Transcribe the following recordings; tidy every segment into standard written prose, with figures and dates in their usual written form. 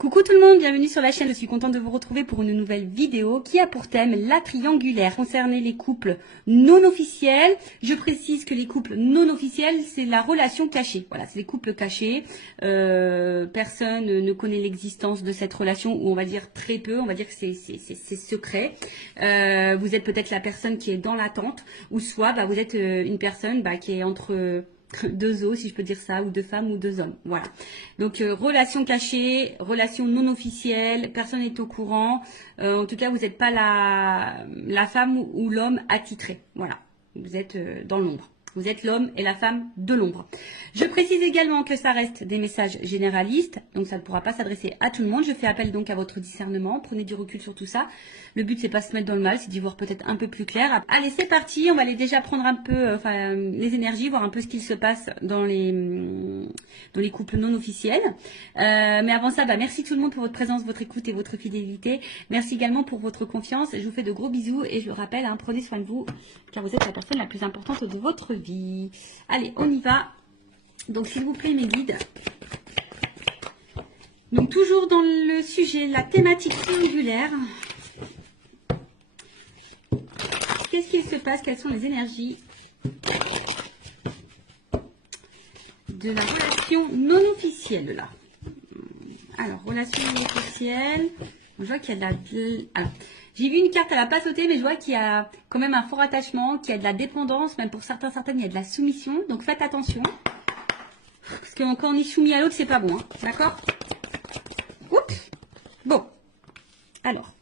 Coucou tout le monde, bienvenue sur la chaîne. Je suis contente de vous retrouver pour une nouvelle vidéo qui a pour thème la triangulaire. Concernant les couples non officiels, je précise que les couples non officiels, c'est la relation cachée. Voilà, c'est les couples cachés. Personne ne connaît l'existence de cette relation, ou on va dire très peu, on va dire que c'est secret. Vous êtes peut-être la personne qui est dans l'attente, ou soit vous êtes une personne qui est entre deux os, si je peux dire ça, ou deux femmes ou deux hommes. Voilà. Donc relation cachée, relation non officielle, personne n'est au courant. En tout cas, vous n'êtes pas la femme ou l'homme attitré. Voilà. Vous êtes dans l'ombre. Vous êtes l'homme et la femme de l'ombre. Je précise également que ça reste des messages généralistes, donc ça ne pourra pas s'adresser à tout le monde. Je fais appel donc à votre discernement. Prenez du recul sur tout ça. Le but, c'est pas se mettre dans le mal, c'est d'y voir peut-être un peu plus clair. Allez, c'est parti. On va aller déjà prendre un peu les énergies, voir un peu ce qu'il se passe dans les couples non officiels. Mais avant ça, merci tout le monde pour votre présence, votre écoute et votre fidélité. Merci également pour votre confiance. Je vous fais de gros bisous et je vous rappelle, prenez soin de vous, car vous êtes la personne la plus importante de votre vie. Allez, on y va. Donc, s'il vous plaît, mes guides. Donc, toujours dans le sujet, la thématique triangulaire. Qu'est-ce qu'il se passe? Quelles sont les énergies de la relation non officielle, là? Alors, relation non officielle. Je vois qu'il y a de la... Alors, j'ai vu une carte, elle n'a pas sauté, mais je vois qu'il y a quand même un fort attachement, qu'il y a de la dépendance, même pour certaines, il y a de la soumission. Donc, faites attention. Parce que quand on est soumis à l'autre, c'est pas bon. Hein. D'accord? Oups. Bon. Alors.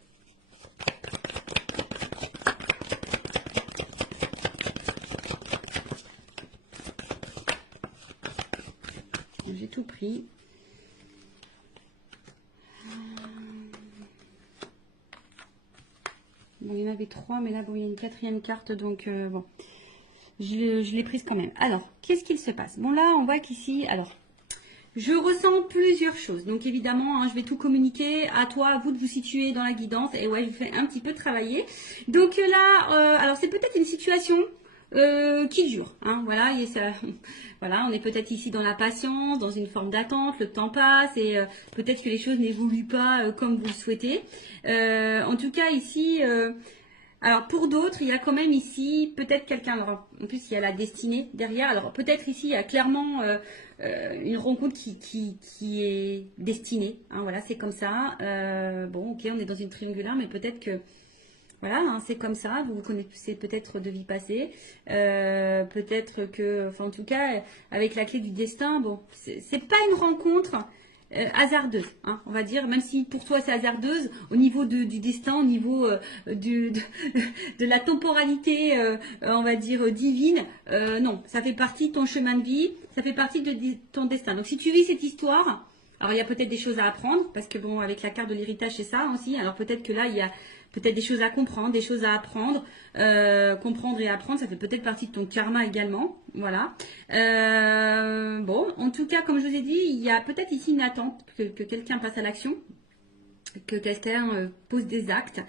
J'ai tout pris. Bon, il y en avait trois, mais là, bon, il y a une quatrième carte, donc bon. Je l'ai prise quand même. Alors, qu'est-ce qu'il se passe? Bon, là, on voit qu'ici, alors, je ressens plusieurs choses. Donc, évidemment, je vais tout communiquer. À toi, à vous de vous situer dans la guidance. Et ouais, je vous fais un petit peu travailler. Donc là, alors, c'est peut-être une situation qui dure. Voilà, et ça, voilà, on est peut-être ici dans la patience, dans une forme d'attente. Le temps passe et peut-être que les choses n'évoluent pas comme vous le souhaitez. En tout cas, ici... alors pour d'autres, il y a quand même ici peut-être quelqu'un. Alors en plus il y a la destinée derrière. Alors peut-être ici il y a clairement une rencontre qui est destinée. Voilà, c'est comme ça. Bon, ok, on est dans une triangulaire, mais peut-être que voilà, c'est comme ça. Vous vous connaissez peut-être de vie passée. Peut-être que, enfin en tout cas, avec la clé du destin, bon, c'est pas une rencontre. Hasardeuse, on va dire, même si pour toi c'est hasardeuse, au niveau du destin, au niveau de la temporalité, on va dire divine, non, ça fait partie de ton chemin de vie, ça fait partie de ton destin. Donc si tu vis cette histoire, alors il y a peut-être des choses à apprendre, parce que bon, avec la carte de l'héritage c'est ça aussi, alors peut-être que là il y a peut-être des choses à comprendre, des choses à apprendre. Comprendre et apprendre, ça fait peut-être partie de ton karma également. Voilà. Bon, en tout cas, comme je vous ai dit, il y a peut-être ici une attente que quelqu'un passe à l'action, que quelqu'un pose des actes.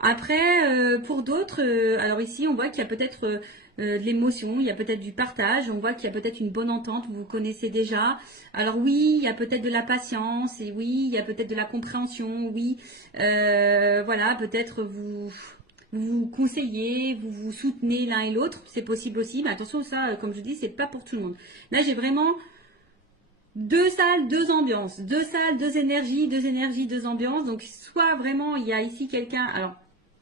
Après, pour d'autres, alors ici, on voit qu'il y a peut-être de l'émotion, il y a peut-être du partage, on voit qu'il y a peut-être une bonne entente, vous vous connaissez déjà. Alors oui, il y a peut-être de la patience, et oui, il y a peut-être de la compréhension, oui. Voilà, peut-être vous conseillez, vous vous soutenez l'un et l'autre, c'est possible aussi. Mais attention, ça, comme je dis, c'est pas pour tout le monde. Là, j'ai vraiment... deux salles, deux ambiances. Deux salles, deux énergies, deux ambiances. Donc, soit vraiment, il y a ici quelqu'un... Alors,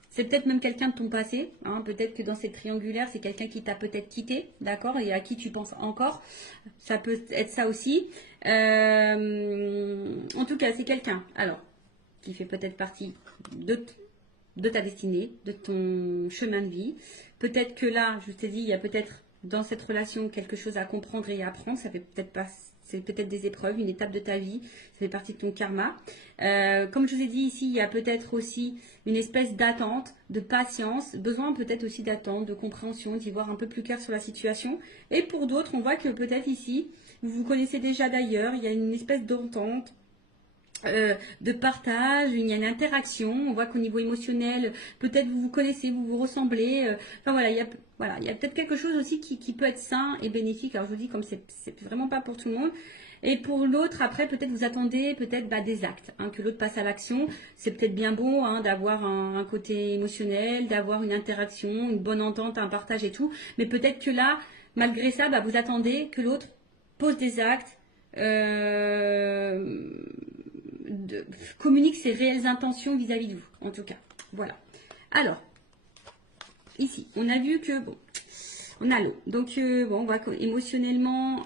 c'est peut-être même quelqu'un de ton passé. Peut-être que dans cette triangulaire, c'est quelqu'un qui t'a peut-être quitté, d'accord, et à qui tu penses encore. Ça peut être ça aussi. En tout cas, c'est quelqu'un, alors, qui fait peut-être partie de ta destinée, de ton chemin de vie. Peut-être que là, je t'ai dit, il y a peut-être dans cette relation quelque chose à comprendre et à apprendre. Ça fait peut-être pas... C'est peut-être des épreuves, une étape de ta vie, ça fait partie de ton karma. Comme je vous ai dit ici, il y a peut-être aussi une espèce d'attente, de patience, besoin peut-être aussi d'attente, de compréhension, d'y voir un peu plus clair sur la situation. Et pour d'autres, on voit que peut-être ici, vous vous connaissez déjà d'ailleurs, il y a une espèce d'entente, de partage, il y a une interaction, on voit qu'au niveau émotionnel, peut-être vous vous connaissez, vous vous ressemblez, enfin voilà, il y a peut-être quelque chose aussi qui peut être sain et bénéfique. Alors je vous dis, comme c'est vraiment pas pour tout le monde, Et pour l'autre, après, peut-être vous attendez peut-être des actes, hein, que l'autre passe à l'action. C'est peut-être bien bon, hein, d'avoir un côté émotionnel, d'avoir une interaction, une bonne entente, un partage et tout. Mais peut-être que là, malgré ça, vous attendez que l'autre pose des actes, communique ses réelles intentions vis-à-vis de vous, en tout cas. Voilà. Alors, ici, on a vu que, bon, on a l'eau. Donc, bon, on voit émotionnellement,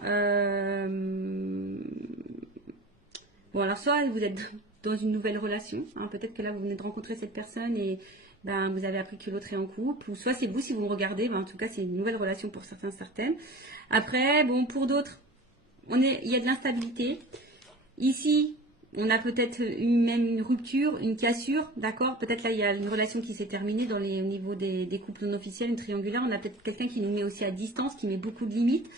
bon, alors soit vous êtes dans une nouvelle relation, hein, peut-être que là, vous venez de rencontrer cette personne et vous avez appris que l'autre est en couple, ou soit c'est vous si vous me regardez, en tout cas, c'est une nouvelle relation pour certains, certaines. Après, bon, pour d'autres, il y a de l'instabilité. Ici, on a peut-être même une rupture, une cassure, d'accord? Peut-être là, il y a une relation qui s'est terminée au niveau des couples non officiels, une triangulaire. On a peut-être quelqu'un qui nous met aussi à distance, qui met beaucoup de limites.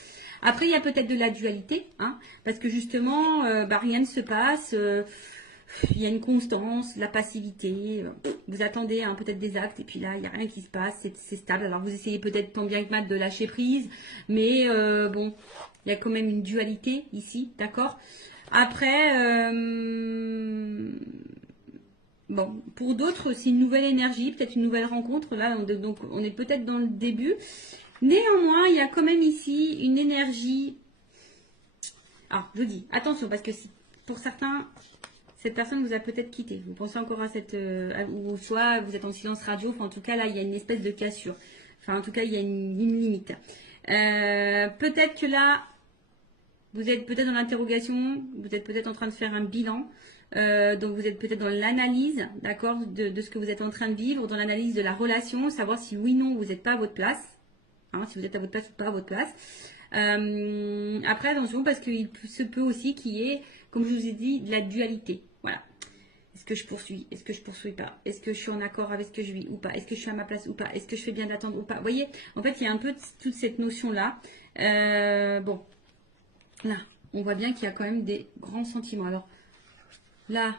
Après, il y a peut-être de la dualité, hein, parce que justement, rien ne se passe. Il y a une constance, la passivité. Vous attendez, hein, peut-être des actes, et puis là, il n'y a rien qui se passe, c'est stable. Alors, vous essayez peut-être tant bien que mal de lâcher prise, mais bon, il y a quand même une dualité ici, d'accord? Après, bon, pour d'autres, c'est une nouvelle énergie, peut-être une nouvelle rencontre. Là, donc, on est peut-être dans le début. Néanmoins, il y a quand même ici une énergie. Ah, je vous dis, attention, parce que si, pour certains, cette personne vous a peut-être quitté. Vous pensez encore à cette... ou soit vous êtes en silence radio. Enfin, en tout cas, là, il y a une espèce de cassure. Enfin, en tout cas, il y a une limite. Peut-être que là, vous êtes peut-être dans l'interrogation, vous êtes peut-être en train de faire un bilan. Donc vous êtes peut-être dans l'analyse, d'accord, de ce que vous êtes en train de vivre, dans l'analyse de la relation, savoir si oui ou non vous n'êtes pas à votre place, hein, si vous êtes à votre place ou pas à votre place. Après attention parce qu'il se peut aussi qu'il y ait, comme je vous ai dit, de la dualité. Voilà. Est-ce que je poursuis? Est-ce que je poursuis pas? Est-ce que je suis en accord avec ce que je vis ou pas? Est-ce que je suis à ma place ou pas? Est-ce que je fais bien d'attendre ou pas? Vous voyez, en fait, il y a un peu toute cette notion-là. Bon, là, on voit bien qu'il y a quand même des grands sentiments. Alors, là,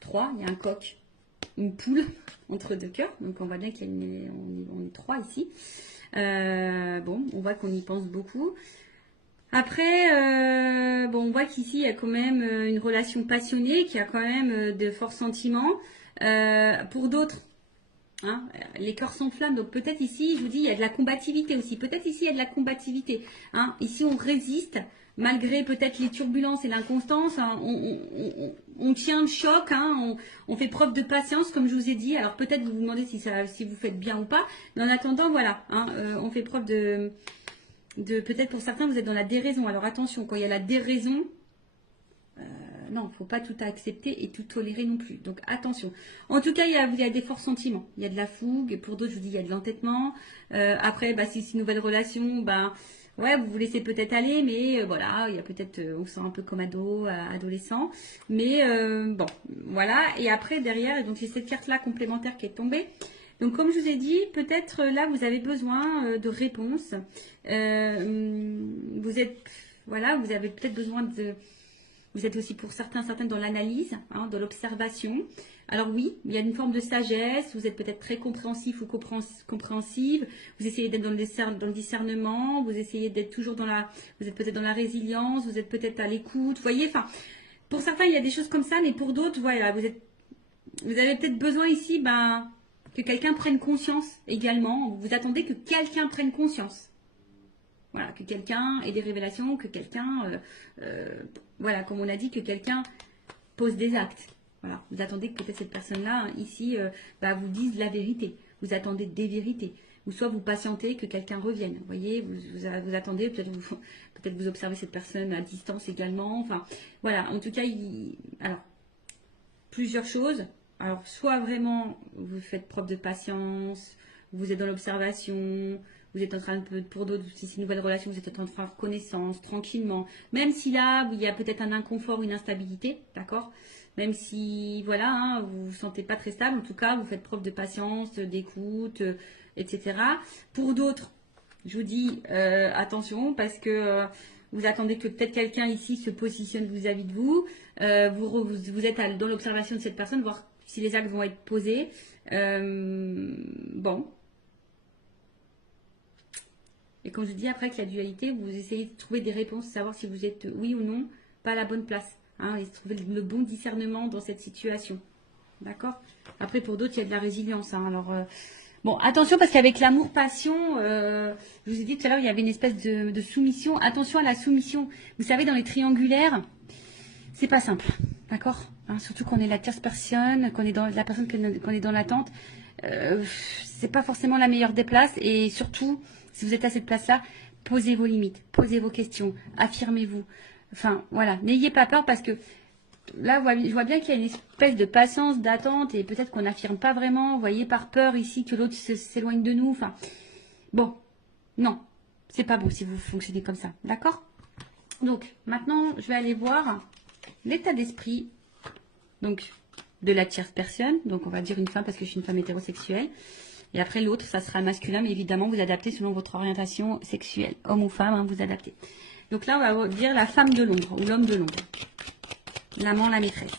3, il y a un coq, une poule entre deux cœurs. Donc, on voit bien qu'on est 3 ici. Bon, on voit qu'on y pense beaucoup. Après, bon, on voit qu'ici, il y a quand même une relation passionnée, qui a quand même de forts sentiments. Pour d'autres, hein, les cœurs s'enflamment. Donc peut-être ici, je vous dis, il y a de la combativité aussi. Peut-être ici, il y a de la combativité. Hein. Ici, on résiste, malgré peut-être les turbulences et l'inconstance. Hein, on tient le choc, hein, on fait preuve de patience, comme je vous ai dit. Alors peut-être vous vous demandez si vous faites bien ou pas. Mais en attendant, voilà, hein, on fait preuve de peut-être pour certains, vous êtes dans la déraison. Alors attention, quand il y a la déraison, non, il ne faut pas tout accepter et tout tolérer non plus. Donc attention. En tout cas, il y a des forts sentiments. Il y a de la fougue. Pour d'autres, je vous dis, il y a de l'entêtement. Après, si c'est une nouvelle relation, ouais, vous vous laissez peut-être aller, mais voilà, il y a peut-être, on se sent un peu comme ado, adolescent. Mais bon, voilà. Et après, derrière, donc j'ai cette carte-là complémentaire qui est tombée. Donc, comme je vous ai dit, peut-être là, vous avez besoin de réponses. Vous avez peut-être besoin de... Vous êtes aussi pour certaines dans l'analyse, hein, dans l'observation. Alors oui, il y a une forme de sagesse, vous êtes peut-être très compréhensif ou compréhensive, vous essayez d'être dans le discernement, vous essayez d'être toujours vous êtes peut-être dans la résilience, vous êtes peut-être à l'écoute, vous voyez, enfin, pour certains il y a des choses comme ça, mais pour d'autres, voilà, vous avez peut-être besoin ici, que quelqu'un prenne conscience également, vous attendez que quelqu'un prenne conscience. Voilà, que quelqu'un ait des révélations, que quelqu'un, voilà, comme on a dit, que quelqu'un pose des actes. Voilà, vous attendez que peut-être cette personne-là, ici, vous dise la vérité. Vous attendez des vérités. Ou soit vous patientez que quelqu'un revienne. Vous voyez, vous attendez, peut-être vous observez cette personne à distance également. Enfin, voilà, en tout cas, alors, plusieurs choses. Alors, soit vraiment, vous faites preuve de patience, vous êtes dans l'observation, vous êtes en train de, pour d'autres, si c'est une nouvelle relation, vous êtes en train de faire connaissance, tranquillement. Même si là, il y a peut-être un inconfort, une instabilité, d'accord? Même si, voilà, hein, vous vous sentez pas très stable, en tout cas, vous faites preuve de patience, d'écoute, etc. Pour d'autres, je vous dis, attention, parce que vous attendez que peut-être quelqu'un ici se positionne vis-à-vis de vous. Vous êtes dans l'observation de cette personne, voir si les actes vont être posés. Bon. Et comme je dis, après que la dualité, vous essayez de trouver des réponses, savoir si vous êtes oui ou non pas la bonne place. Hein, et trouver le bon discernement dans cette situation. D'accord? Après, pour d'autres, il y a de la résilience. Hein, alors, bon, attention, parce qu'avec l'amour-passion, je vous ai dit tout à l'heure, il y avait une espèce de soumission. Attention à la soumission. Vous savez, dans les triangulaires, c'est pas simple. D'accord? Hein, surtout qu'on est la tierce personne, qu'on est dans la personne qu'on est dans l'attente. C'est pas forcément la meilleure des places. Et surtout, si vous êtes à cette place-là, posez vos limites, posez vos questions, affirmez-vous. Enfin, voilà, n'ayez pas peur parce que là, je vois bien qu'il y a une espèce de patience, d'attente et peut-être qu'on n'affirme pas vraiment, vous voyez, par peur ici que l'autre s'éloigne de nous. Enfin, bon, non, c'est pas beau si vous fonctionnez comme ça, d'accord? Donc, maintenant, je vais aller voir l'état d'esprit, donc, de la tierce personne. Donc, on va dire une femme parce que je suis une femme hétérosexuelle. Et après, l'autre, ça sera masculin, mais évidemment, vous adaptez selon votre orientation sexuelle. Homme ou femme, hein, vous adaptez. Donc là, on va dire la femme de l'ombre ou l'homme de l'ombre. L'amant, la maîtresse.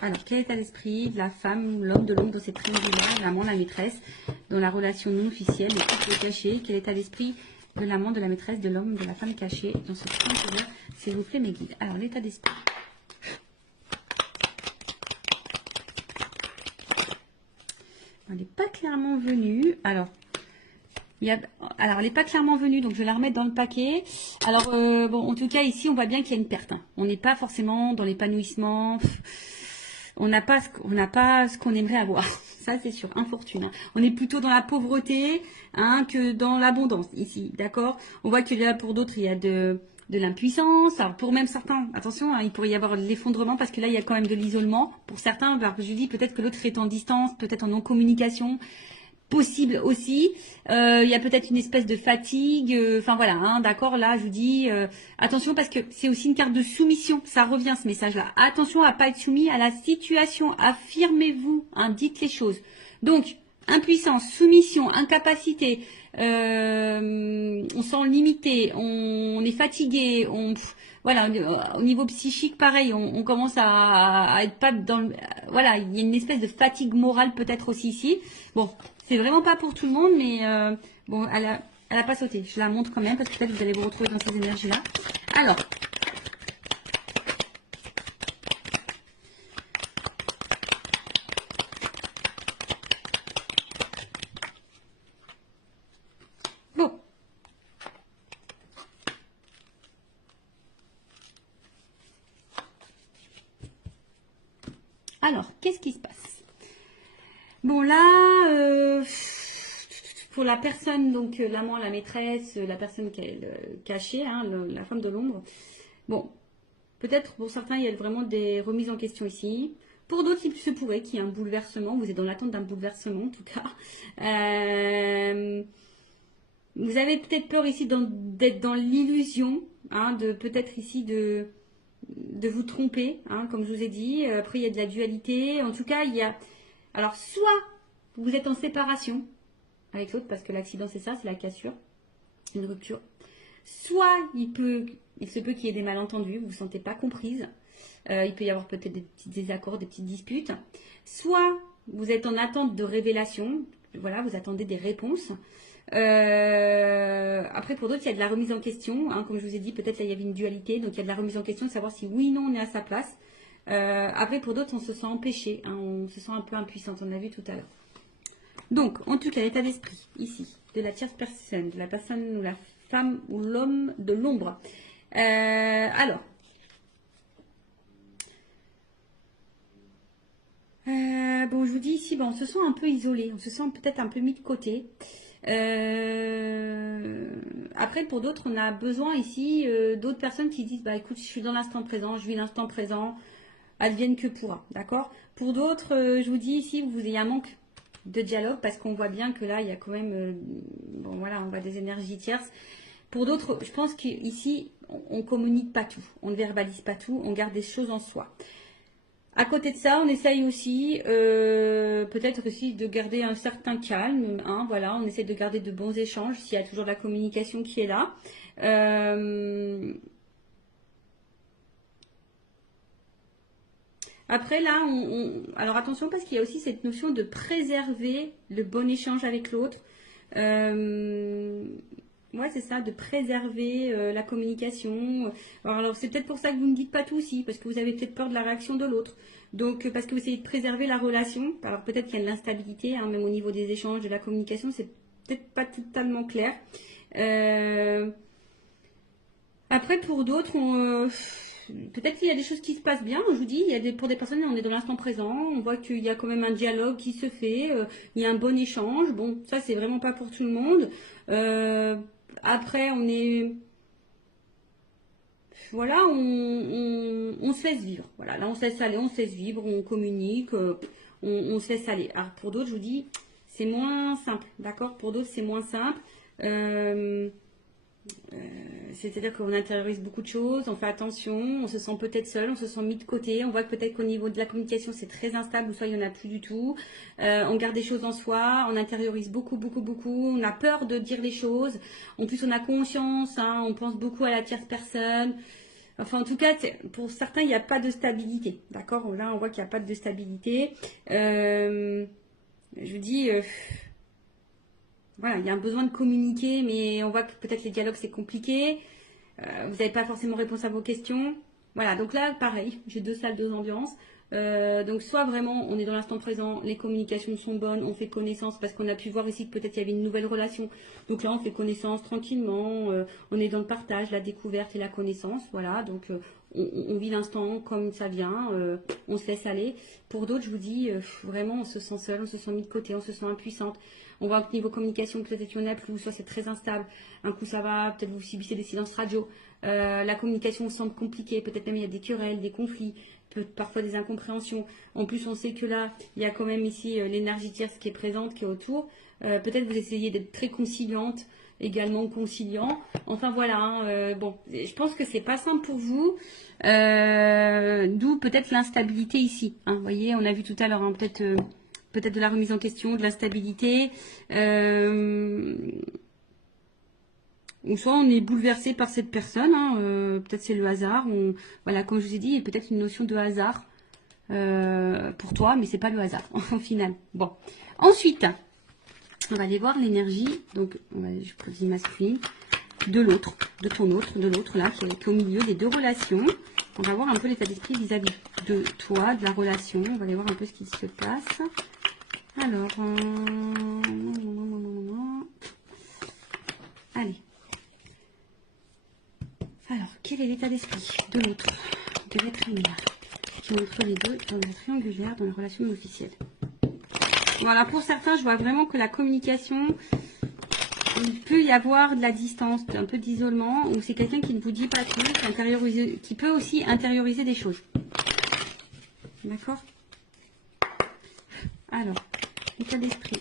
Alors, quel état d'esprit de la femme ou l'homme de l'ombre dans cette triangulaire, l'amant, la maîtresse, dans la relation non officielle, le couple caché? Quel état d'esprit de l'amant, de la maîtresse, de l'homme, de la femme cachée dans ce triangulaire, s'il vous plaît, mes guides? Alors, l'état d'esprit. Elle n'est pas clairement venue. Alors, elle n'est pas clairement venue, donc je vais la remettre dans le paquet. Alors, bon, en tout cas, ici, on voit bien qu'il y a une perte. Hein. On n'est pas forcément dans l'épanouissement. On n'a pas ce qu'on aimerait avoir. Ça, c'est sûr, infortune. Hein. On est plutôt dans la pauvreté hein, que dans l'abondance, ici, d'accord? On voit que là, pour d'autres, il y a de l'impuissance. Alors, pour même certains, attention, hein, il pourrait y avoir l'effondrement parce que là, il y a quand même de l'isolement. Pour certains, je dis peut-être que l'autre est en distance, peut-être en non-communication. Possible aussi. Il y a peut-être une espèce de fatigue. Enfin voilà, hein, d'accord. Là, je vous dis attention parce que c'est aussi une carte de soumission. Ça revient ce message-là. Attention à pas être soumis à la situation. Affirmez-vous. Hein, dites les choses. Donc impuissance, soumission, incapacité. On sent limité. On est fatigué. Voilà, au niveau psychique, pareil, on commence à être pas dans le... Voilà, il y a une espèce de fatigue morale peut-être aussi ici. Bon, c'est vraiment pas pour tout le monde, mais bon, elle a pas sauté. Je la montre quand même parce que peut-être vous allez vous retrouver dans ces énergies-là. Alors. Bon. Alors, qu'est-ce qui se passe? Bon, là, pour la personne, donc l'amant, la maîtresse, la personne qui est cachée, hein, la femme de l'ombre, bon, peut-être pour certains, il y a vraiment des remises en question ici. Pour d'autres, il se pourrait qu'il y ait un bouleversement. Vous êtes dans l'attente d'un bouleversement, en tout cas. Vous avez peut-être peur ici d'être dans l'illusion, hein, de peut-être ici de vous tromper, hein, comme je vous ai dit. Après, il y a de la dualité. En tout cas, il y a... Alors, soit vous êtes en séparation avec l'autre, parce que l'accident, c'est ça, c'est la cassure, une rupture. Soit il se peut qu'il y ait des malentendus, vous ne vous sentez pas comprise. Il peut y avoir peut-être des petits désaccords, des petites disputes. Soit vous êtes en attente de révélation, voilà, vous attendez des réponses. Après, pour d'autres, il y a de la remise en question. Hein, comme je vous ai dit, peut-être là, il y avait une dualité. Donc, il y a de la remise en question de savoir si oui ou non on est à sa place. Après, pour d'autres, on se sent empêché. Hein, on se sent un peu impuissante. On a vu tout à l'heure. Donc, en tout cas, l'état d'esprit, ici, de la tierce personne, de la personne ou la femme ou l'homme de l'ombre. Alors. Bon, je vous dis ici, bon, on se sent un peu isolé. On se sent peut-être un peu mis de côté. Après, pour d'autres, on a besoin ici d'autres personnes qui disent, bah écoute, je suis dans l'instant présent, je vis l'instant présent, advienne que pourra, d'accord? Pour d'autres, je vous dis ici, vous ayez un manque de dialogue parce qu'on voit bien que là, il y a quand même, bon voilà, on voit des énergies tierces. Pour d'autres, je pense qu'ici, on communique pas tout, on ne verbalise pas tout, on garde des choses en soi. À côté de ça, on essaye aussi, peut-être aussi de garder un certain calme. Hein, voilà, on essaie de garder de bons échanges s'il y a toujours de la communication qui est là. Après là, alors attention parce qu'il y a aussi cette notion de préserver le bon échange avec l'autre. Ouais, c'est ça, de préserver la communication. Alors, c'est peut-être pour ça que vous ne dites pas tout aussi, parce que vous avez peut-être peur de la réaction de l'autre. Donc, parce que vous essayez de préserver la relation. Alors, peut-être qu'il y a de l'instabilité, hein, même au niveau des échanges, de la communication, c'est peut-être pas totalement clair. Euh, Après, pour d'autres, peut-être qu'il y a des choses qui se passent bien. Je vous dis, pour des personnes, on est dans l'instant présent. On voit qu'il y a quand même un dialogue qui se fait. Il y a un bon échange. Bon, ça, c'est vraiment pas pour tout le monde. Euh, Après, voilà, on se laisse vivre. Voilà, là, on se laisse aller, on se laisse vivre, on communique, on se laisse aller. Alors, pour d'autres, je vous dis, c'est moins simple. D'accord? Pour d'autres, c'est moins simple. Euh, C'est-à-dire qu'on intériorise beaucoup de choses, on fait attention, on se sent peut-être seul, on se sent mis de côté, on voit que peut-être qu'au niveau de la communication c'est très instable ou soit il n'y en a plus du tout. On garde des choses en soi, on intériorise beaucoup, beaucoup, beaucoup, on a peur de dire les choses. En plus on a conscience, hein, on pense beaucoup à la tierce personne. Enfin en tout cas pour certains il n'y a pas de stabilité. D'accord? Là on voit qu'il n'y a pas de stabilité. Je vous dis... voilà, il y a un besoin de communiquer, mais on voit que peut-être les dialogues c'est compliqué. Vous n'avez pas forcément réponse à vos questions. Voilà, donc là, pareil, j'ai deux salles, deux ambiances. Donc soit vraiment on est dans l'instant présent, les communications sont bonnes, on fait connaissance parce qu'on a pu voir ici que peut-être il y avait une nouvelle relation. Donc là on fait connaissance tranquillement, on est dans le partage, la découverte et la connaissance. Voilà, donc on vit l'instant comme ça vient, on se laisse aller. Pour d'autres, je vous dis, vraiment on se sent seul, on se sent mis de côté, on se sent impuissante. On voit que niveau communication, peut-être qu'il y en a plus, soit c'est très instable. Un coup ça va, peut-être vous subissez des silences radio. La communication semble compliquée, peut-être même il y a des querelles, des conflits, parfois des incompréhensions. En plus, on sait que là, il y a quand même ici l'énergie tierce qui est présente, qui est autour. Peut-être vous essayez d'être très conciliante, également conciliant. Enfin voilà, hein, bon, je pense que c'est pas simple pour vous. D'où peut-être l'instabilité ici. Hein. Vous voyez, on a vu tout à l'heure, hein, peut-être de la remise en question, de l'instabilité. Ou soit on est bouleversé par cette personne, hein, peut-être c'est le hasard. Voilà, comme je vous ai dit, il y a peut-être une notion de hasard pour toi, mais c'est pas le hasard au final. Bon, ensuite, on va aller voir l'énergie. Donc, je précise masculine de l'autre, de l'autre là, qui est au milieu des deux relations. On va voir un peu l'état d'esprit vis-à-vis de toi, de la relation. On va aller voir un peu ce qui se passe. Alors, allez. Alors, quel est l'état d'esprit de l'autre, de l'être aimé, qui est entre les deux dans la triangulaire, dans la relation officielle? Voilà, pour certains, je vois vraiment que la communication, il peut y avoir de la distance, un peu d'isolement, ou c'est quelqu'un qui ne vous dit pas tout, qui peut aussi intérioriser des choses. D'accord? Alors, état d'esprit.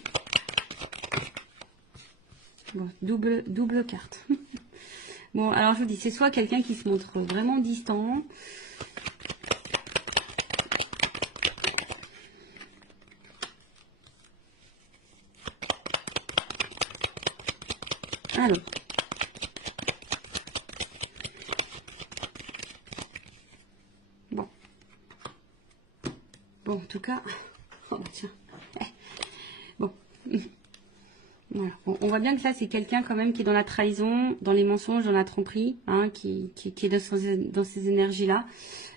Bon, double carte. Bon, alors je vous dis, c'est soit quelqu'un qui se montre vraiment distant. Alors. Bon. Bon, en tout cas. Oh, bah, tiens. Bon. Voilà. Bon, on voit bien que là, c'est quelqu'un quand même qui est dans la trahison, dans les mensonges, dans la tromperie, hein, qui est dans ces énergies-là.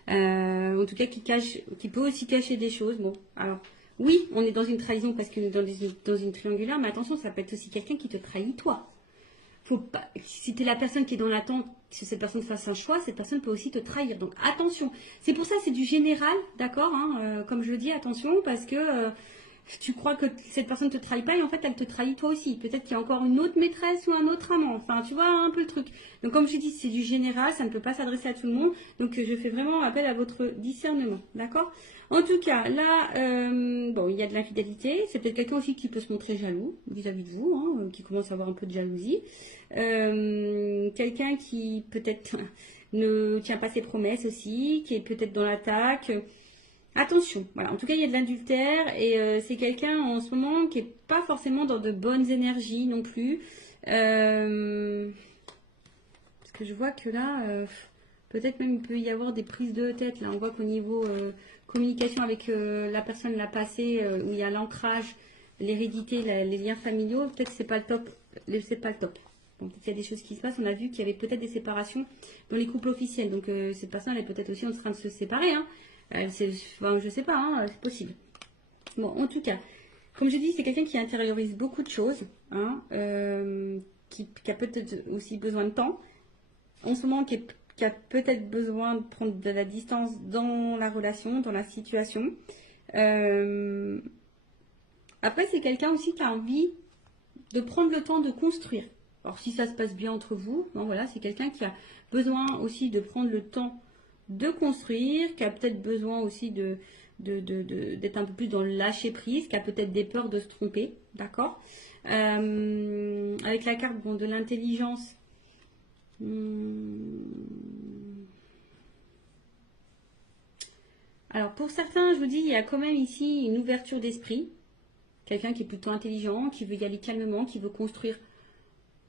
En tout cas, qui peut aussi cacher des choses. Bon, alors, oui, on est dans une trahison parce qu'on est dans une triangulaire, mais attention, ça peut être aussi quelqu'un qui te trahit toi. Faut pas, si tu es la personne qui est dans l'attente que cette personne fasse un choix, cette personne peut aussi te trahir. Donc attention. C'est pour ça, c'est du général, d'accord, hein, comme je le dis, attention, parce que tu crois que cette personne te trahit pas et en fait elle te trahit toi aussi. Peut-être qu'il y a encore une autre maîtresse ou un autre amant. Enfin, tu vois un peu le truc. Donc comme je dis, c'est du général, ça ne peut pas s'adresser à tout le monde. Donc je fais vraiment appel à votre discernement, d'accord? En tout cas, là, bon, il y a de l'infidélité. C'est peut-être quelqu'un aussi qui peut se montrer jaloux vis-à-vis de vous, hein, qui commence à avoir un peu de jalousie. Quelqu'un qui peut-être ne tient pas ses promesses aussi, qui est peut-être dans l'attaque. Attention, voilà. En tout cas, il y a de l'adultère et c'est quelqu'un en ce moment qui n'est pas forcément dans de bonnes énergies non plus. Parce que je vois que là, peut-être même il peut y avoir des prises de tête. Là, on voit qu'au niveau communication avec la personne l'a passé, où il y a l'ancrage, l'hérédité, les liens familiaux, peut-être que c'est pas le top. C'est pas le top. Bon, peut-être qu'il y a des choses qui se passent. On a vu qu'il y avait peut-être des séparations dans les couples officiels. Donc, cette personne, elle est peut-être aussi en train de se séparer. Hein. Enfin, je sais pas, hein, c'est possible. Bon, en tout cas, comme je dis, c'est quelqu'un qui intériorise beaucoup de choses, hein, qui a peut-être aussi besoin de temps. En ce moment, qui a peut-être besoin de prendre de la distance dans la relation, dans la situation. Après, c'est quelqu'un aussi qui a envie de prendre le temps de construire. Alors, si ça se passe bien entre vous, bon, voilà, c'est quelqu'un qui a besoin aussi de prendre le temps de construire, qui a peut-être besoin aussi d'être un peu plus dans le lâcher prise, qui a peut-être des peurs de se tromper, d'accord. Avec la carte bon, de l'intelligence, alors pour certains, je vous dis, il y a quand même ici une ouverture d'esprit, quelqu'un qui est plutôt intelligent, qui veut y aller calmement, qui veut construire,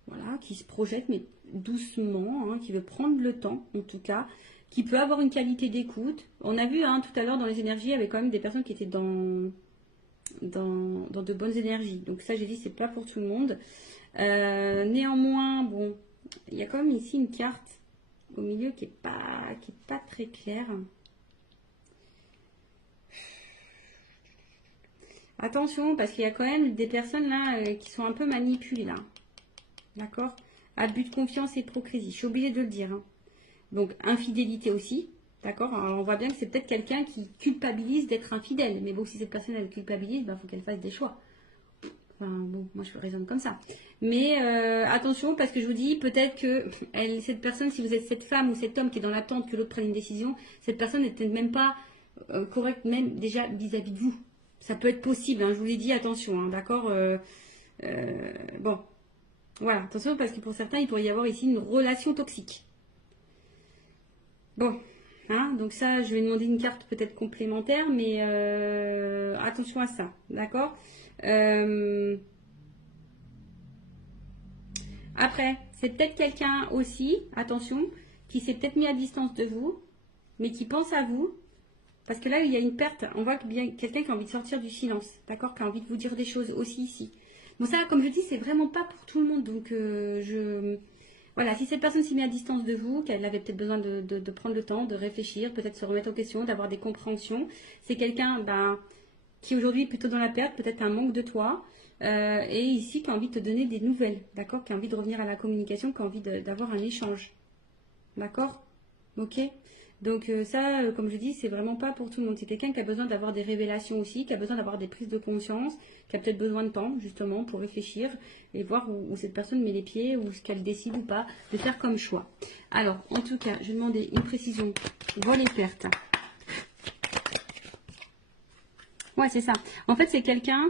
voilà, qui se projette mais doucement, hein, qui veut prendre le temps en tout cas, qui peut avoir une qualité d'écoute. On a vu hein, tout à l'heure dans les énergies, il y avait quand même des personnes qui étaient dans de bonnes énergies. Donc ça, j'ai dit, c'est pas pour tout le monde. Néanmoins, bon, il y a quand même ici une carte au milieu qui est pas très claire. Attention, parce qu'il y a quand même des personnes là qui sont un peu manipulées là. D'accord? Abus de confiance et hypocrisie. Je suis obligée de le dire. Hein. Donc, infidélité aussi. D'accord? On voit bien que c'est peut-être quelqu'un qui culpabilise d'être infidèle. Mais bon, si cette personne elle culpabilise, il faut qu'elle fasse des choix. Enfin, bon, moi je raisonne comme ça. Mais attention, parce que je vous dis, peut-être que cette personne, si vous êtes cette femme ou cet homme qui est dans l'attente que l'autre prenne une décision, cette personne n'est peut-être même pas correcte, même déjà vis-à-vis de vous. Ça peut être possible, hein, je vous l'ai dit, attention, hein, d'accord bon, voilà, attention, parce que pour certains, il pourrait y avoir ici une relation toxique. Bon, hein, donc ça, je vais demander une carte peut-être complémentaire, mais attention à ça, d'accord Après, c'est peut-être quelqu'un aussi, attention, qui s'est peut-être mis à distance de vous, mais qui pense à vous. Parce que là, il y a une perte. On voit bien quelqu'un qui a envie de sortir du silence. D'accord? Qui a envie de vous dire des choses aussi ici. Bon, ça, comme je dis, c'est vraiment pas pour tout le monde. Donc, voilà. Si cette personne s'est mise à distance de vous, qu'elle avait peut-être besoin de prendre le temps, de réfléchir, peut-être se remettre en question, d'avoir des compréhensions. C'est quelqu'un qui aujourd'hui est plutôt dans la perte, peut-être un manque de toi. Et ici, qui a envie de te donner des nouvelles. D'accord? Qui a envie de revenir à la communication, qui a envie d'avoir un échange. D'accord? Ok? Donc ça, comme je dis, c'est vraiment pas pour tout le monde. C'est quelqu'un qui a besoin d'avoir des révélations aussi, qui a besoin d'avoir des prises de conscience, qui a peut-être besoin de temps, justement, pour réfléchir et voir où cette personne met les pieds, ou ce qu'elle décide ou pas de faire comme choix. Alors, en tout cas, je vais demander une précision. Vol et perte. Ouais, c'est ça. En fait, c'est quelqu'un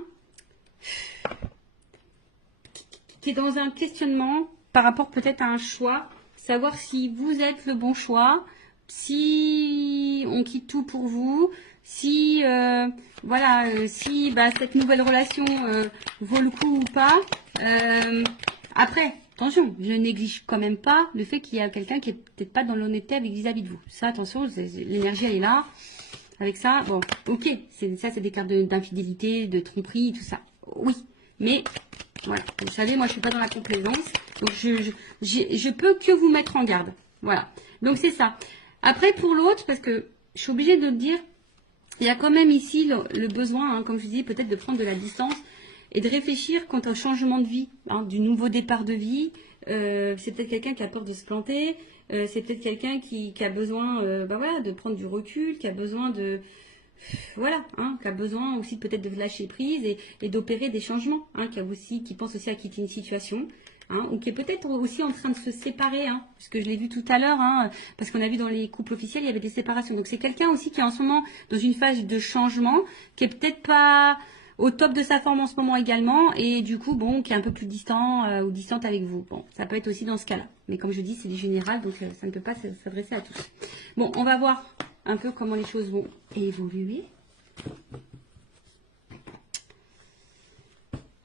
qui est dans un questionnement par rapport peut-être à un choix, savoir si vous êtes le bon choix, si on quitte tout pour vous, si voilà, si cette nouvelle relation vaut le coup ou pas. Après, attention, je néglige quand même pas le fait qu'il y a quelqu'un qui est peut-être pas dans l'honnêteté vis-à-vis de vous. Ça, attention, l'énergie elle est là. Avec ça, bon, ok, ça c'est des cartes d'infidélité, de tromperie, tout ça. Oui, mais voilà, vous savez, moi je suis pas dans la complaisance, donc je peux que vous mettre en garde. Voilà, donc c'est ça. Après, pour l'autre, parce que je suis obligée de le dire, il y a quand même ici le besoin, hein, comme je dis, peut-être de prendre de la distance et de réfléchir quant au changement de vie, hein, du nouveau départ de vie. C'est peut-être quelqu'un qui a peur de se planter, c'est peut-être quelqu'un qui a besoin voilà, de prendre du recul, qui a besoin de... Voilà, hein, qui a besoin aussi peut-être de lâcher prise et d'opérer des changements, hein, qui pense aussi à quitter une situation. Hein, ou qui est peut-être aussi en train de se séparer, hein, puisque je l'ai vu tout à l'heure, hein, parce qu'on a vu dans les couples officiels, il y avait des séparations. Donc c'est quelqu'un aussi qui est en ce moment dans une phase de changement, qui est peut-être pas au top de sa forme en ce moment également, et du coup, bon, qui est un peu plus distant ou distante avec vous. Bon, ça peut être aussi dans ce cas-là. Mais comme je dis, c'est du général, donc ça ne peut pas s'adresser à tous. Bon, on va voir un peu comment les choses vont évoluer.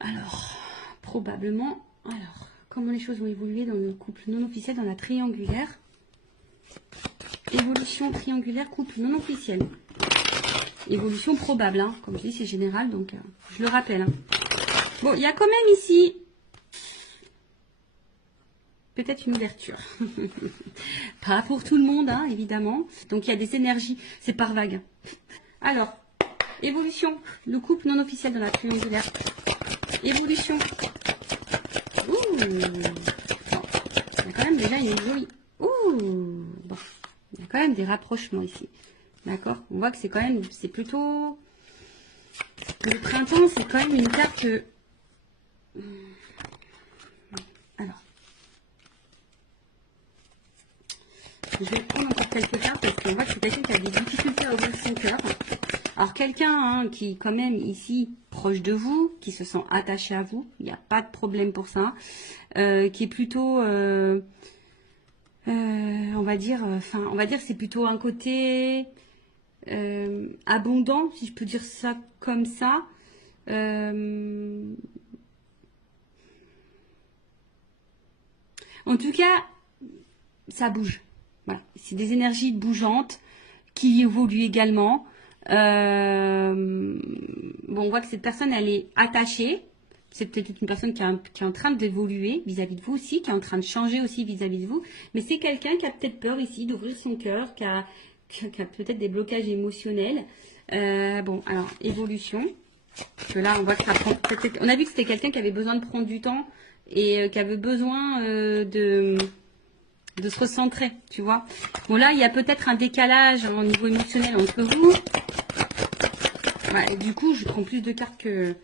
Alors, probablement... Alors, comment les choses vont évoluer dans le couple non officiel, dans la triangulaire. Évolution triangulaire, couple non officiel. Évolution probable, hein. Comme je dis, c'est général, donc je le rappelle. Hein. Bon, il y a quand même ici peut-être une ouverture. Pas pour tout le monde, hein, évidemment. Donc il y a des énergies, c'est par vague. Alors, évolution, le couple non officiel dans la triangulaire. Évolution. Ouh. Bon, il y a quand même déjà une jolie. Ouh. Bon, il y a quand même des rapprochements ici. D'accord. On voit que c'est quand même, c'est plutôt le printemps, c'est quand même une carte. Alors, je vais prendre encore quelques cartes parce qu'on voit que c'est quelqu'un qui a des difficultés à ouvrir son cœur. Alors quelqu'un hein, qui quand même ici proche de vous, qui se sent attaché à vous, il n'y a pas de problème pour ça, qui est plutôt, on va dire c'est plutôt un côté abondant, si je peux dire ça comme ça. En tout cas, ça bouge. Voilà, c'est des énergies bougeantes qui évoluent également. Bon, on voit que cette personne, elle est attachée. C'est peut-être une personne qui est en train d'évoluer vis-à-vis de vous aussi, qui est en train de changer aussi vis-à-vis de vous. Mais c'est quelqu'un qui a peut-être peur ici d'ouvrir son cœur, qui a peut-être des blocages émotionnels. Bon, alors, évolution. Parce que là, on voit que ça prend... On a vu que c'était quelqu'un qui avait besoin de prendre du temps et qui avait besoin de se recentrer, tu vois. Bon, là, il y a peut-être un décalage au niveau émotionnel entre vous. Ouais, du coup, je prends plus de cartes que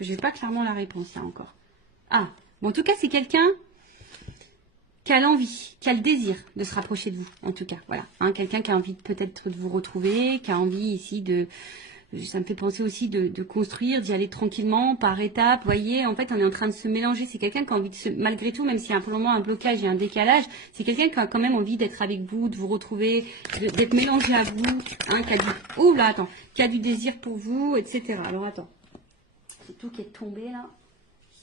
j'ai pas clairement la réponse, là, encore. Ah, bon, en tout cas, c'est quelqu'un qui a l'envie, qui a le désir de se rapprocher de vous, en tout cas, voilà. Hein, quelqu'un qui a envie peut-être de vous retrouver, qui a envie ici de... Ça me fait penser aussi de construire, d'y aller tranquillement, par étapes. Vous voyez, en fait, on est en train de se mélanger. C'est quelqu'un qui a envie de se... Malgré tout, même s'il y a pour le moment un blocage et un décalage, c'est quelqu'un qui a quand même envie d'être avec vous, de vous retrouver, d'être mélangé à vous. Hein, qui a du... Ouh là, attends. Qui a du désir pour vous, etc. Alors, attends. C'est tout qui est tombé, là.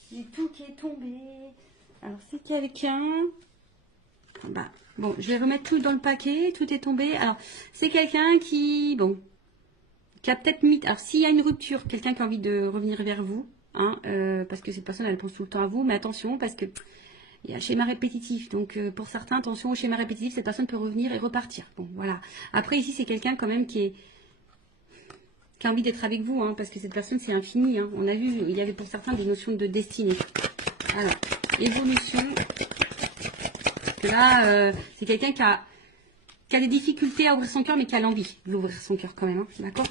C'est tout qui est tombé. Alors, c'est quelqu'un... Bah, bon, je vais remettre tout dans le paquet. Tout est tombé. Alors, c'est quelqu'un qui... Bon... qui a peut-être mis... Alors, s'il y a une rupture, quelqu'un qui a envie de revenir vers vous, hein, parce que cette personne, elle pense tout le temps à vous, mais attention, parce que il y a un schéma répétitif. Donc, pour certains, attention au schéma répétitif, cette personne peut revenir et repartir. Bon, voilà. Après, ici, c'est quelqu'un quand même qui a envie d'être avec vous, hein, parce que cette personne, c'est infini. Hein. On a vu, il y avait pour certains des notions de destinée. Alors, évolution. Parce que là, c'est quelqu'un qui a des difficultés à ouvrir son cœur, mais qui a l'envie d'ouvrir son cœur quand même. Hein, d'accord.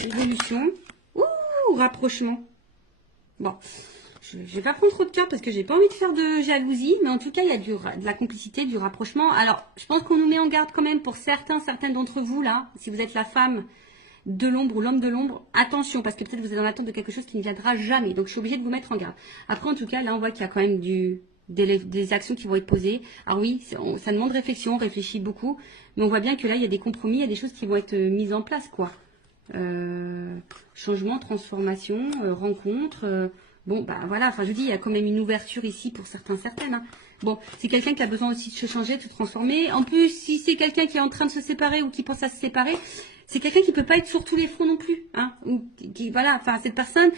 Évolution. Ouh, rapprochement. Bon, je ne vais pas prendre trop de cœur parce que j'ai pas envie de faire de jalousie, mais en tout cas, il y a de la complicité, du rapprochement. Alors, je pense qu'on nous met en garde quand même pour certaines d'entre vous, là, si vous êtes la femme de l'ombre ou l'homme de l'ombre, attention, parce que peut-être vous êtes en attente de quelque chose qui ne viendra jamais. Donc, je suis obligée de vous mettre en garde. Après, en tout cas, là, on voit qu'il y a quand même des actions qui vont être posées. Alors oui, ça demande réflexion, on réfléchit beaucoup, mais on voit bien que là, il y a des compromis, il y a des choses qui vont être mises en place, quoi. Changement, transformation, rencontre. Bon, bah voilà, enfin je vous dis, il y a quand même une ouverture ici pour certaines. Hein. Bon, c'est quelqu'un qui a besoin aussi de se changer, de se transformer. En plus, si c'est quelqu'un qui est en train de se séparer ou qui pense à se séparer, c'est quelqu'un qui peut pas être sur tous les fronts non plus. Hein, ou voilà, enfin cette personne,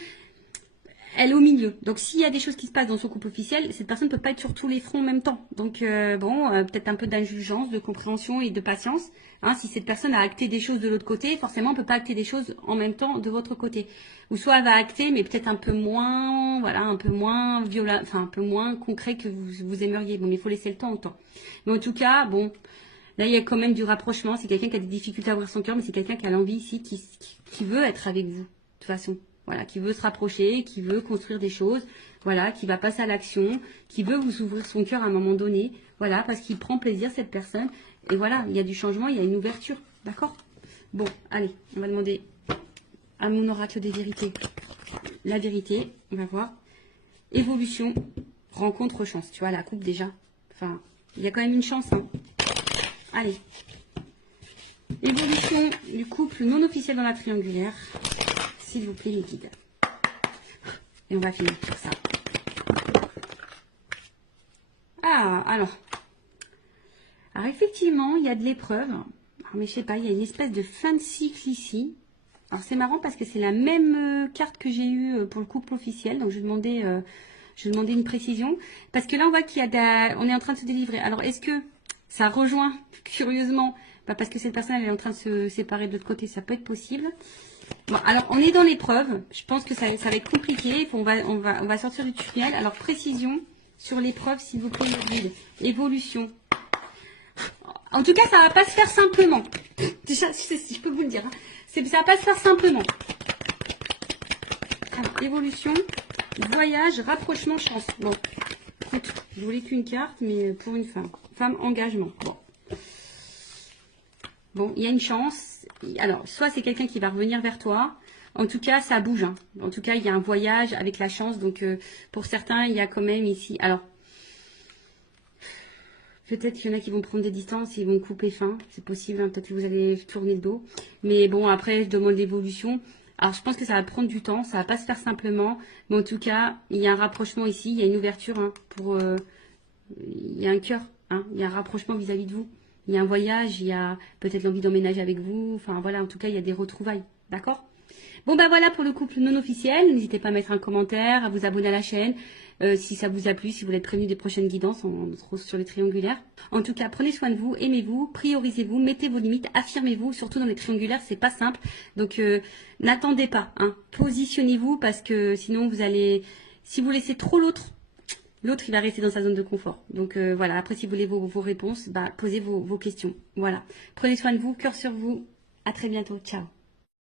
elle est au milieu. Donc s'il y a des choses qui se passent dans son couple officiel, cette personne ne peut pas être sur tous les fronts en même temps. Donc peut-être un peu d'indulgence, de compréhension et de patience. Hein, si cette personne a acté des choses de l'autre côté, forcément on ne peut pas acter des choses en même temps de votre côté. Ou soit elle va acter, mais peut-être un peu moins, voilà, un peu moins violent, enfin un peu moins concret que vous aimeriez. Bon, mais il faut laisser le temps au temps. Mais en tout cas, bon, là il y a quand même du rapprochement. C'est quelqu'un qui a des difficultés à ouvrir son cœur, mais c'est quelqu'un qui a l'envie ici, qui veut être avec vous, de toute façon. Voilà, qui veut se rapprocher, qui veut construire des choses, voilà, qui va passer à l'action, qui veut vous ouvrir son cœur à un moment donné, voilà, parce qu'il prend plaisir, cette personne. Et voilà, il y a du changement, il y a une ouverture, d'accord? Bon, allez, on va demander à mon oracle des vérités la vérité, on va voir. Évolution, rencontre, chance, tu vois, la coupe déjà. Enfin, il y a quand même une chance, hein. Allez. Évolution du couple non officiel dans la triangulaire. S'il vous plaît, les guides. Et on va finir sur ça. Ah, alors. Alors, effectivement, il y a de l'épreuve. Mais je sais pas, il y a une espèce de fin de cycle ici. Alors, c'est marrant parce que c'est la même carte que j'ai eue pour le couple officiel. Donc, je vais demander Je vais demander une précision. Parce que là, on voit qu'il y a on est en train de se délivrer. Alors, est-ce que ça rejoint, curieusement, parce que cette personne elle est en train de se séparer de l'autre côté, ça peut être possible. Bon, alors, on est dans l'épreuve. Je pense que ça va être compliqué. On va sortir du tunnel. Alors, précision sur l'épreuve, s'il vous plaît, guide. Évolution. En tout cas, ça va pas se faire simplement. Déjà, je peux vous le dire. Hein. Ça va pas se faire simplement. Alors, évolution, voyage, rapprochement, chance. Bon, écoute, je voulais qu'une carte, mais pour une femme. Femme, engagement. Bon, il y a une chance. Alors, soit c'est quelqu'un qui va revenir vers toi. En tout cas, ça bouge. Hein. En tout cas, il y a un voyage avec la chance. Donc, pour certains, il y a quand même ici... Alors, peut-être qu'il y en a qui vont prendre des distances et ils vont couper fin. C'est possible, hein, peut-être que vous allez tourner le dos. Mais bon, après, je demande l'évolution. Alors, je pense que ça va prendre du temps. Ça va pas se faire simplement. Mais en tout cas, il y a un rapprochement ici. Il y a une ouverture. Hein, il y a un cœur. Hein, il y a un rapprochement vis-à-vis de vous. Il y a un voyage. Il y a peut-être l'envie d'emménager avec vous. Enfin, voilà. En tout cas, il y a des retrouvailles. D'accord ? Bon, bah voilà pour le couple non officiel. N'hésitez pas à mettre un commentaire, à vous abonner à la chaîne. Si ça vous a plu, si vous voulez être prévenu des prochaines guidances, on se retrouve sur les triangulaires. En tout cas, prenez soin de vous, aimez-vous, priorisez-vous, mettez vos limites, affirmez-vous, surtout dans les triangulaires, c'est pas simple. Donc, n'attendez pas, hein. Positionnez-vous parce que sinon vous allez, si vous laissez trop l'autre il va rester dans sa zone de confort. Donc, voilà, après si vous voulez vos réponses, bah, posez vos questions. Voilà. Prenez soin de vous, cœur sur vous. À très bientôt. Ciao.